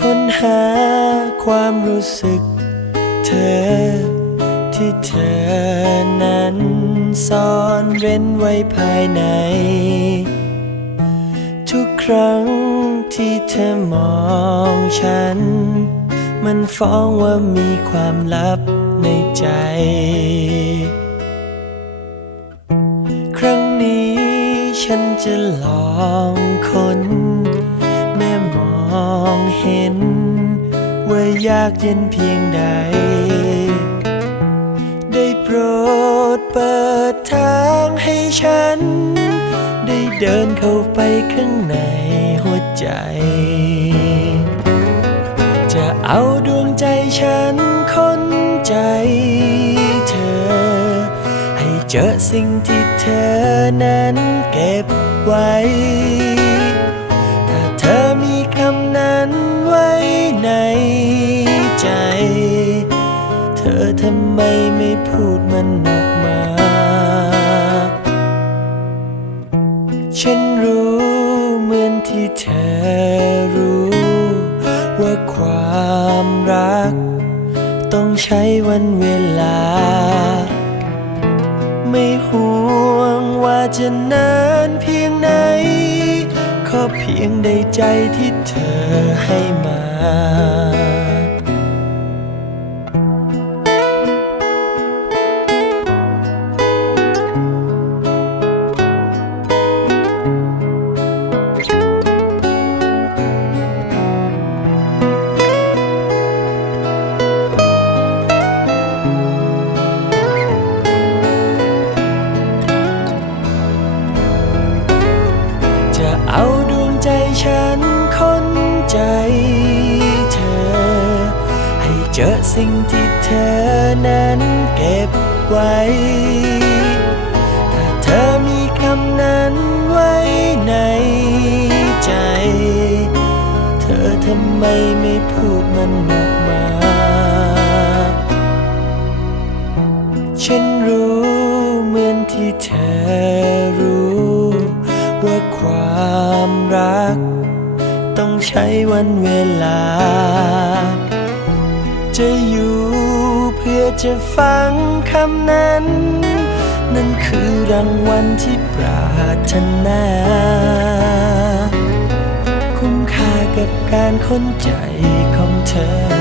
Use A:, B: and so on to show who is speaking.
A: ค้นหาความรู้สึก เธอ ที่เธอนั้นซ่อนเร้นไว้ภายใน ทุกครั้งที่เธอมองฉัน มันฟ้องว่ามีความลับในใจ ครั้งนี้ฉันจะลองค้น องเห็น ว่ายากเย็นเพียงใด ได้โปรดเปิดทางให้ฉัน ได้เดินเข้าไปข้างในหัวใจ จะเอาดวงใจฉันคนใจเธอ ให้เจอสิ่งที่เธอนั้นเก็บไว้ำไมไม่พูดมันออกมา ฉันรู้เหมือนที่เธอรู้ ว่าความรัก ต้องใช้วันเวลา ไม่ห่วงว่าจะนานเพียงไหน ขอเพียงได้ใจที่เธอให้มา ใจเธอ ให้เจอสิ่งที่เธอนั้นเก็บไว้ ถ้าเธอมีคำนั้นไว้ในใจ เธอทำไมไม่พูดมันออกมา ฉันรู้เหมือนที่เธอรู้ ว่าความรัก ใช้วันเวลา จะอยู่เพื่อจะฟังคำนั้น นั่นคือรางวัลที่ปรารถนา คุ้มค่ากับการค้นใจของเธอ